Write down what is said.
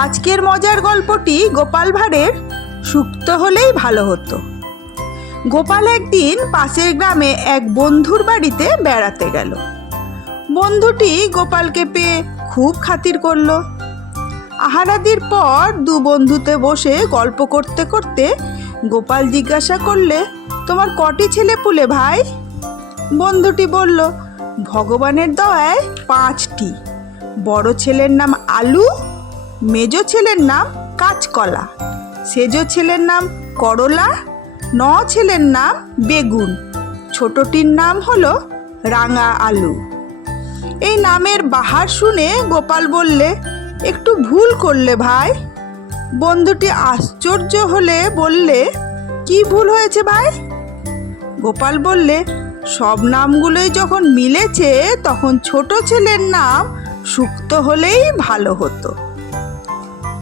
আজকের মজার গল্পটি গোপাল ভাঁড়ের সুক্ত হলেই ভালো হতো। গোপাল একদিন পাশের গ্রামে এক বন্ধুর বাড়িতে বেড়াতে গেল। বন্ধুটি গোপালকে পেয়ে খুব খাতির করলো। আহারাদির পর দু বন্ধুতে বসে গল্প করতে করতে গোপাল জিজ্ঞাসা করলে, তোমার কটি ছেলে পুলে ভাই? বন্ধুটি বলল, ভগবানের দয়ায় 5টি। বড় ছেলের নাম আলু, মেজো ছেলের নাম কাঁচকলা, সেজো ছেলের নাম করলা, 9 ছেলের নাম বেগুন, ছোটটির নাম হলো রাঙা আলু। এই নামের বাহার শুনে গোপাল বললে, একটু ভুল করলে ভাই। বন্ধুটি আশ্চর্য হলে বললে, কি ভুল হয়েছে ভাই? গোপাল বললে, সব নামগুলোই যখন মিলেছে তখন ছোট ছেলের নাম সুক্ত হলেই ভালো হতো।